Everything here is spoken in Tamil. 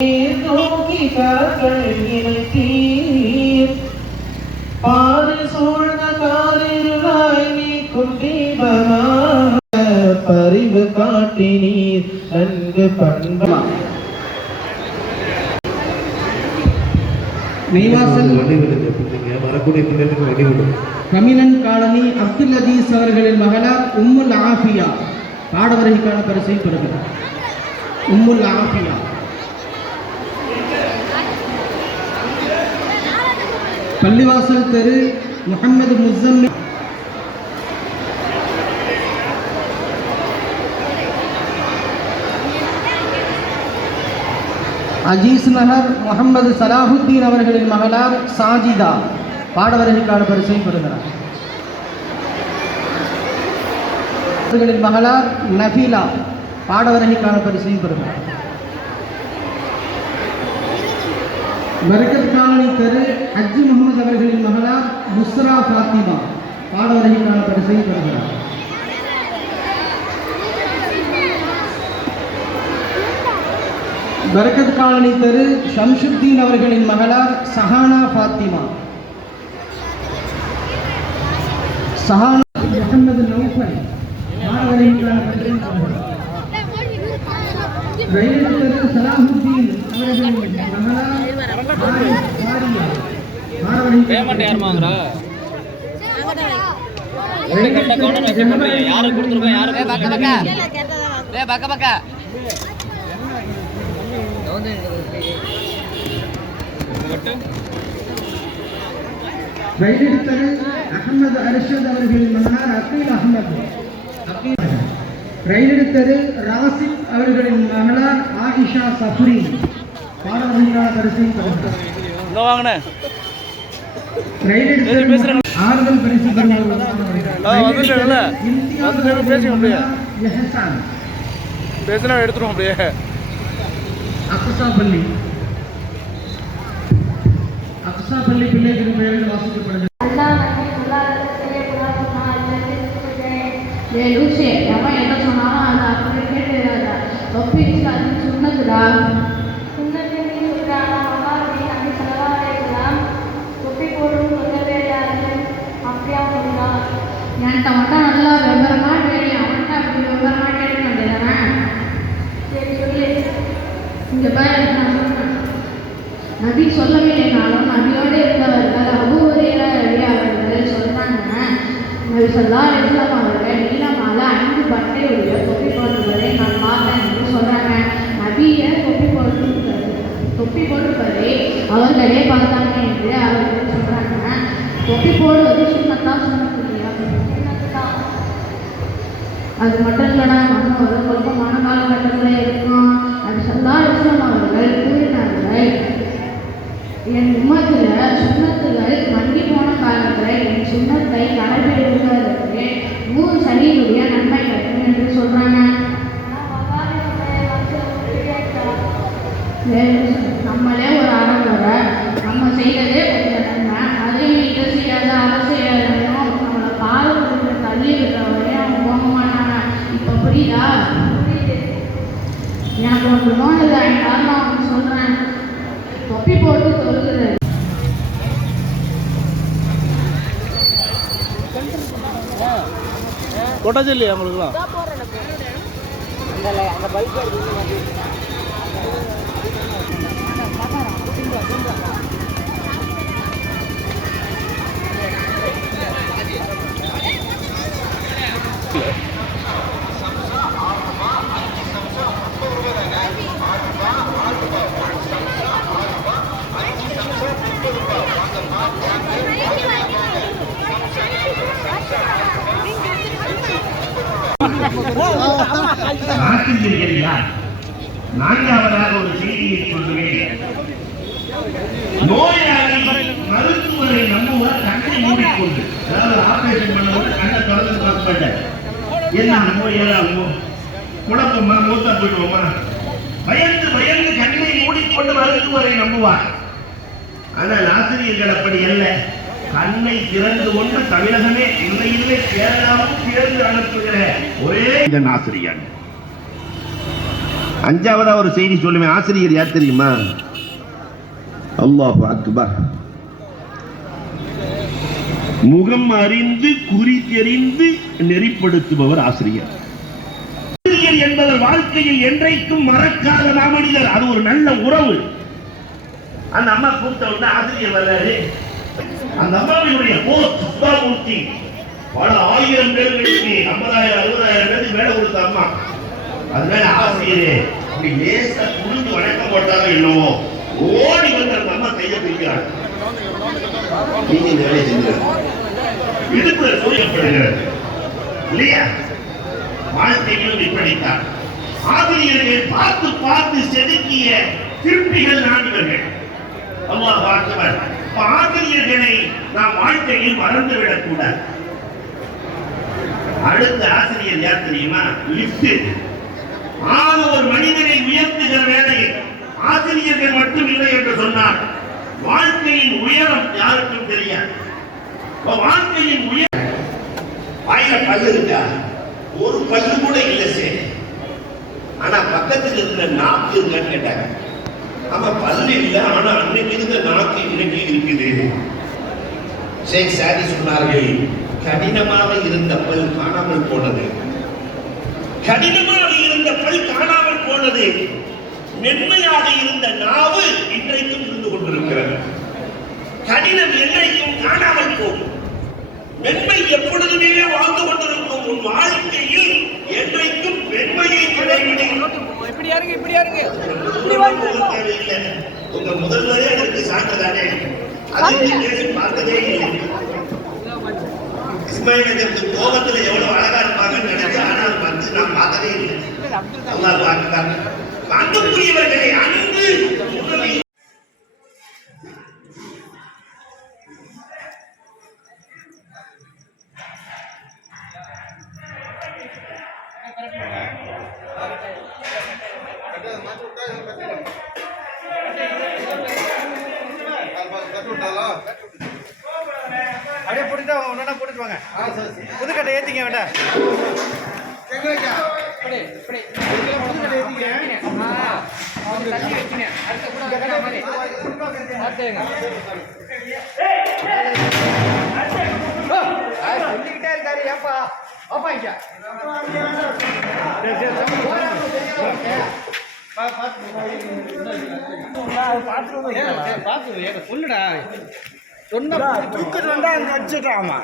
பரிவு காட்டினீர் நன்கு பண்பா நெய்வாசல் கமிலன் காலனி அப்துல் அஜீஸ் அவர்களின் மகளார் உம்முல் ஆஃபியா பாடவரைக்கான பரிசை பெறுகிறார். உம்முல் ஆஃபியா பள்ளிவாசல் தெரு முகமது முஸம்மி அஜீஸ் நகர் முகமது சலாஹுத்தீன் அவர்களின் மகளார் சாஜிதா பாடவரைக்கான பரிசை பெறுகிறார். அவர்களின் மகளார் நஃபீலா பாடவரைக்கான பரிசையும் பெறுகிறார். பரக்கத் காலனி தெரு ஹஜ்ஜி முகமது அவர்களின் மகளார் முஸ்ரா ஃபாத்திமா பாடவரைக்கான பரிசையும் பெறுகிறார். பரக்கத் காலனி தெரு ஷம்சுத்தீன் அவர்களின் மகளார் சஹானா ஃபாத்திமா சஹானா முகமது நௌஃபல் பாடவரைக்கான பரிசையும் பெறுகிறார். ரயில்வே தெரு சலாஹுத்தீன் அவர்களின் மகளார் பேமெண்ட் யார் வாங்குறா கரெக்ட்டா கவுண்டர் செக் பண்றீங்க யாரை கொடுத்துறோம் யாரை பக்க பக்க ரயில்வே தெரு அஹமது அர்ஷத் அவர்களின் மகனார் அகீல் அஹமது ரயில்வே தெரு ராசிக் அவர்களின் மகளார் ஆயிஷா சஃப்ரி பாடவரைக்கான பரிசையும் பெறுகிறார். ஆறுதல் பரிசு பேசினா எடுத்துருவோம் அப்படியே. அக்ஸாபள்ளி பிள்ளைகளின் பெயரில் வாசிக்கப்படுகிறது. என்ன சொன்னாலும் அதை அப்படியே கேட்டு ஒப்பிச்சு அது சொன்னதுடா என்கிட்ட மட்டும் நல்லா விவரமா தெரியும் அவன்கிட்ட அப்படி விவரமா கேட்க வேண்டியதானே. சரி சொல்லு இங்க பாரு நான் சொன்னேன் நபி சொல்லவே இல்லைனாலும் நபியோடு இருந்தவர்கள் அபூஹுரைரா அவர்கள் சொன்னாங்க நபி ஸல்லல்லாஹு அலைஹி வஸல்லம் அவர்கள் நீளமான 5 பட்டையுடைய தொப்பி போட்டுவதை நான் பார்த்தேன் என்று சொல்றாங்க. நபியை தொப்பி போட்டுவதை அவர்களே பார்த்தாங்க என்று அவர்கள் சொல்றாங்க. தொப்பி போடுவது சுன்னத்தான் சொன்னது இல்லையா? அது மட்டும் இல்லைனா நம்ம ஒரு குழப்பமான காலகட்டத்தில் இருக்கும். அது ஸல்லல்லாஹு அலைஹி வஸல்லம் அவர்கள் கூறினார்கள் என் உம்மத்தில் சுன்னத்துகள் மங்கி போன காலத்தில் என் சுன்னத்தை கடைபிடிப்பதற்கு 100 சரீருடைய நன்மை கிடைக்கும் என்று சொல்றாங்க. நம்மளே ஒரு அறமுறை நம்ம செய்யறதே கொஞ்சம் நன்மை அதையும் இதை செய்யாத அதை செய்யாதையும் நம்மளை பாதுகாப்பு தள்ளி விடுறவரையும் அவங்க போக மாட்டாங்க. இப்போ புரியுதா? எனக்கு ஒன்று நோனது காரணம் அவங்க சொல்றேன். தொப்பி போட்டு தொழுகிறது போட்டாச்சு இல்லையா உங்களுக்குலாம்? நான்காவதாக ஒரு செய்தியை சொல்லுவேன். நோயாளி மருத்துவரை நம்புவார் கண்ணை மூடிக்கொண்டு, அதாவது ஆபரேஷன் பண்ணும்போது கண்ணை திறந்து பார்க்க மாட்டார். என்ன நோயாளி குழப்பமா மூத்தா போயிடுவோமா பயந்து பயந்து கண்ணை மூடிக்கொண்டு மருத்துவரை நம்புவார். ஆனால் ஆசிரியர்கள் அப்படி அல்ல. கண்ணை திறந்து கொண்டு தமிழகமே இல்லை கேரளாவும் திறந்து அனுப்புகிற ஒரே ஆசிரியர். அஞ்சாவதா ஒரு செய்தி சொல்லுவேன். ஆசிரியர் யார் தெரியுமா? அல்லாஹ் அக்பர். முகம் அறிந்து குறி தெரிந்து நெறிப்படுத்துபவர் ஆசிரியர். ஆசிரியர் என்பவர் வாழ்க்கையில் என்றைக்கும் மறக்காத மாமனிதர். அது ஒரு நல்ல உறவு. அந்த அம்மா கூப்பிட்ட உடனே ஆசிரியர் வர்றாரு. அந்த அம்மாவினுடைய மூர்த்தி பல ஆயிரம் பேர்களுக்கு 50,000 60,000 பேருக்கு வேலை கொடுத்த அம்மா. அதனால ஆசிரியரே அப்படி லேசா குளிர்ந்து வணக்கம் போட்டாலும் என்னவோ ஓடி வந்து அந்த அம்மா கையை பிடிக்கிறாங்க. நீங்க இந்த வேலையை செஞ்சுருங்க. இடுப்புல சூரியப்படுகிறது இல்லையா? வாழ்க்கையிலும் இப்படித்தான். ஆசிரியர்கள் பார்த்து பார்த்து செதுக்கிய சிற்பிகள் நாடுகள். அல்லாஹ் அக்பர். ஆசிரியர்களை நாம் வாழ்க்கையில் மறந்துவிடக் கூடாது. அடுத்த ஆசிரியர் யார் தெரியுமா? லிப்ட். ஒரு மனிதனை உயர்த்துகிற வேலையை ஆசிரியர்கள் மட்டும் இல்லை என்று சொன்னார். வாழ்க்கையின் உயரம் யாருக்கும் தெரியாது. வாழ்க்கையின் உயரம் வாயில பல்லு இருக்கா? ஒரு பல்லு கூட இல்லை சரி. ஆனா பக்கத்தில் இருக்கிற நாக்கு இருக்கான்னு கேட்டாங்க. ஆமா பல்லு இல்லை, ஆனா அன்னைக்கு இருந்த நாக்கு இன்னைக்கு இருக்குது. ஷேக் சாதி சொன்னார்கள், கடினமாக இருந்த பல் காணாமல் போனது. கடினமாக இருந்த பல் காணாமல் போனது. மென்மையாக இருந்த நாவு இன்றைக்கும் இருந்து கொண்டிருக்கிறது. கடினம் என்றைக்கும் காணாமல் போகும். மென்மை எப்பொழுதுமே வாழ்ந்து கொண்டிருக்கும். உன் வாழ்க்கையில் என்றைக்கும் மென்மையை உங்க முதல்வரே அதற்கு சான்றதானே. பார்த்ததே இல்லை. இஸ்மாயிலுக்கு கோபத்தில் எவ்வளவு அழகா இருப்பாங்கன்னு நினைச்சேன். ஆனால் வந்து நான் பார்த்ததே இல்லை. அல்லாஹ் அக்பர். அன்புக்குரியவர்களே, அன்பு உணவை அப்படியே போட்டுட்டு ஒன்றா போட்டுட்டு வாங்க. புதுக்கட்டை ஏற்றிக்க வேண்டாம். சொல்லிக்கிட்டே இருக்காரு. ஏப்பா பாப்பா இங்க சொல்லுடா. சொன்னா தூக்கிட்டு வந்தா அங்க அடிச்சுட்டாமா.